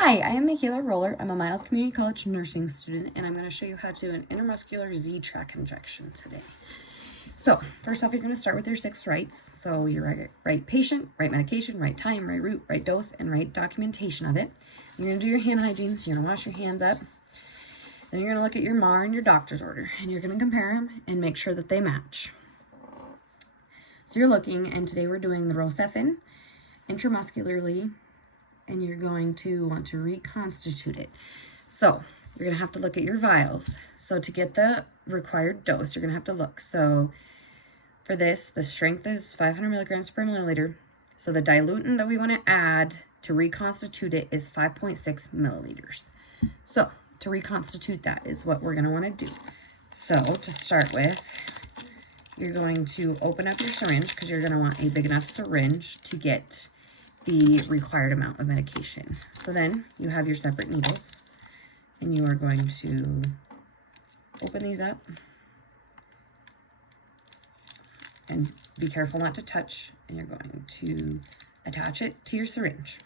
Hi, I am Michaela Roller. I'm a Miles Community College nursing student, and I'm going to show you how to do an intramuscular Z-track injection today. So, first off, you're going to start with your 6 rights. So, your right patient, right medication, right time, right route, right dose, and right documentation of it. You're going to do your hand hygiene, so you're going to wash your hands up. Then you're going to look at your MAR and your doctor's order, and you're going to compare them and make sure that they match. So you're looking, and today we're doing the Rocephin intramuscularly, and you're going to want to reconstitute it. So you're going to have to look at your vials. So to get the required dose, you're going to have to look. So for this, the strength is 500 milligrams per milliliter. So the diluent that we want to add to reconstitute it is 5.6 milliliters. So to reconstitute that is what we're going to want to do. So to start with, you're going to open up your syringe because you're going to want a big enough syringe to get the required amount of medication. So then you have your separate needles, and you are going to open these up and be careful not to touch, and you're going to attach it to your syringe.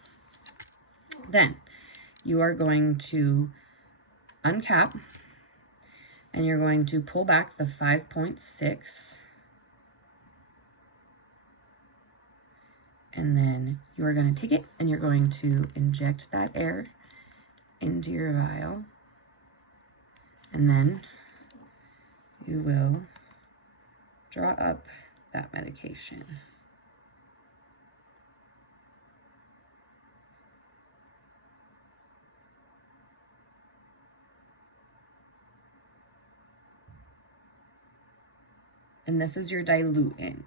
Then you are going to uncap, and you're going to pull back the 5.6, and then you are going to take it and you're going to inject that air into your vial, and then you will draw up that medication. And this is your diluent.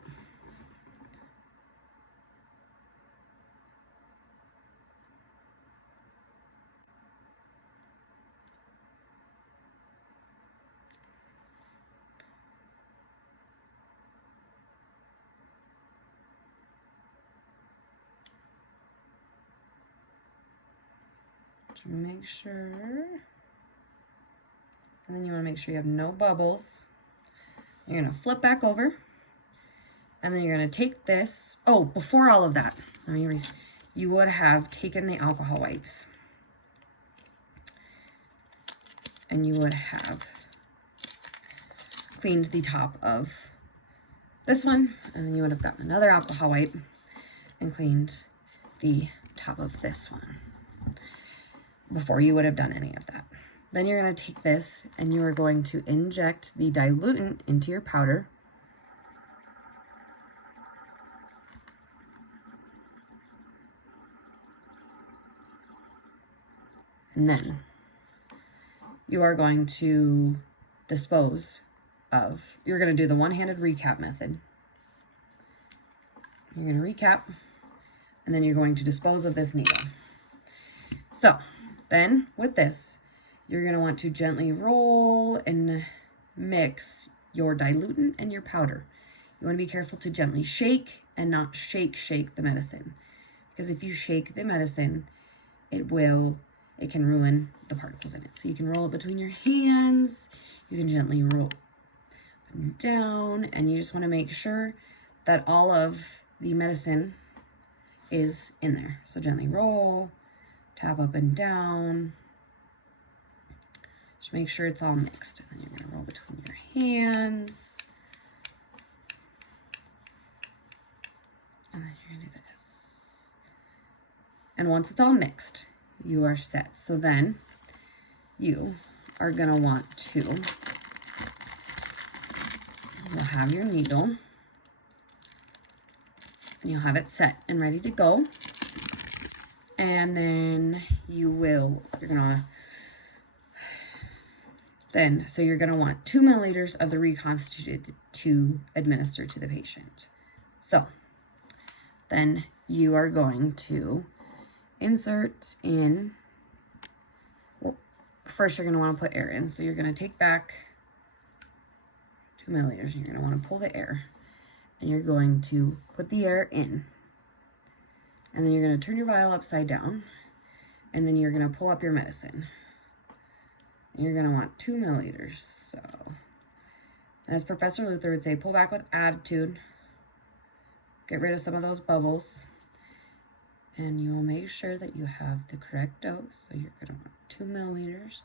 To make sure, and then you want to make sure you have no bubbles. You're going to flip back over, and then you're going to take this. Oh, before all of that, you would have taken the alcohol wipes, and you would have cleaned the top of this one, and then you would have gotten another alcohol wipe and cleaned the top of this one before you would have done any of that. Then you're going to take this and you are going to inject the diluent into your powder. And then you are going to you're going to do the one-handed recap method. You're going to recap, and then you're going to dispose of this needle. So then with this, you're going to want to gently roll and mix your diluent and your powder. You want to be careful to gently shake and not shake the medicine, because if you shake the medicine, it can ruin the particles in it. So you can roll it between your hands, you can gently roll up and down, and you just want to make sure that all of the medicine is in there. So gently roll, tap up and down. Just make sure it's all mixed. And then you're going to roll between your hands. And then you're going to do this. And once it's all mixed, you are set. So then you are going to want to, you'll have your needle, and you'll have it set and ready to go. And then you're going to want 2 milliliters of the reconstituted to administer to the patient. So then you are going to insert in, well, first you're going to want to put air in. So you're going to take back 2 milliliters, and you're going to want to pull the air, and you're going to put the air in, and then you're going to turn your vial upside down, and then you're going to pull up your medicine. You're going to want 2 milliliters. So, as Professor Luther would say, pull back with attitude. Get rid of some of those bubbles. And you will make sure that you have the correct dose. So you're going to want 2 milliliters.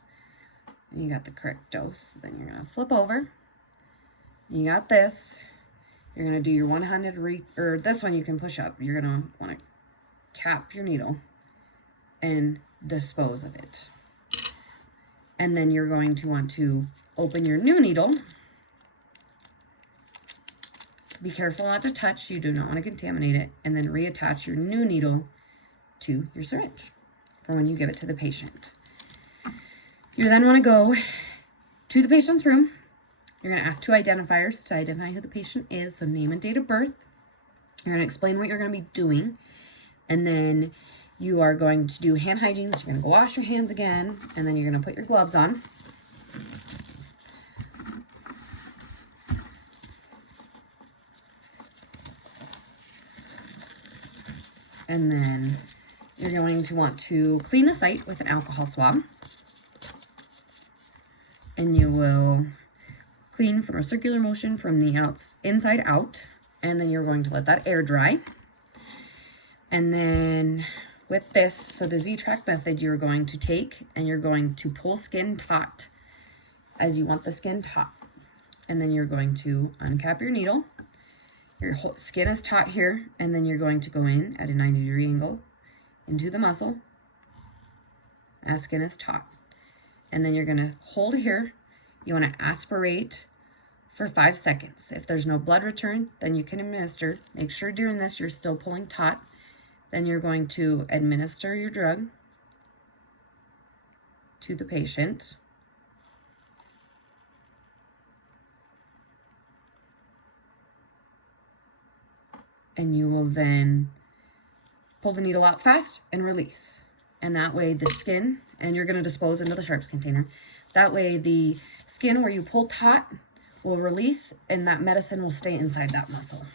And you got the correct dose. Then you're going to flip over. You got this. You're going to do your one-handed or this one you can push up. You're going to want to cap your needle and dispose of it. And then you're going to want to open your new needle. Be careful not to touch. You do not want to contaminate it. And then reattach your new needle to your syringe for when you give it to the patient. You then want to go to the patient's room. You're going to ask 2 identifiers to identify who the patient is, so name and date of birth. You're going to explain what you're going to be doing, and then you are going to do hand hygiene. So you're going to go wash your hands again, and then you're going to put your gloves on. And then you're going to want to clean the site with an alcohol swab. And you will clean from a circular motion from the inside out. And then you're going to let that air dry. And then with this, so the Z-Track method, you're going to take and you're going to pull skin taut as you want the skin taut. And then you're going to uncap your needle. Your whole skin is taut here, and then you're going to go in at a 90-degree angle into the muscle. As skin is taut. And then you're going to hold here. You want to aspirate for 5 seconds. If there's no blood return, then you can administer. Make sure during this you're still pulling taut. Then you're going to administer your drug to the patient. And you will then pull the needle out fast and release. And that way the skin, and you're going to dispose into the sharps container. That way the skin where you pull taut will release and that medicine will stay inside that muscle.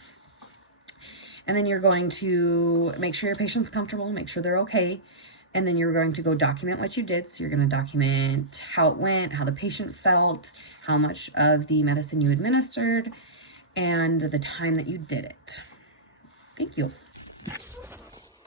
And then you're going to make sure your patient's comfortable, make sure they're okay. And then you're going to go document what you did. So you're going to document how it went, how the patient felt, how much of the medicine you administered, and the time that you did it. Thank you.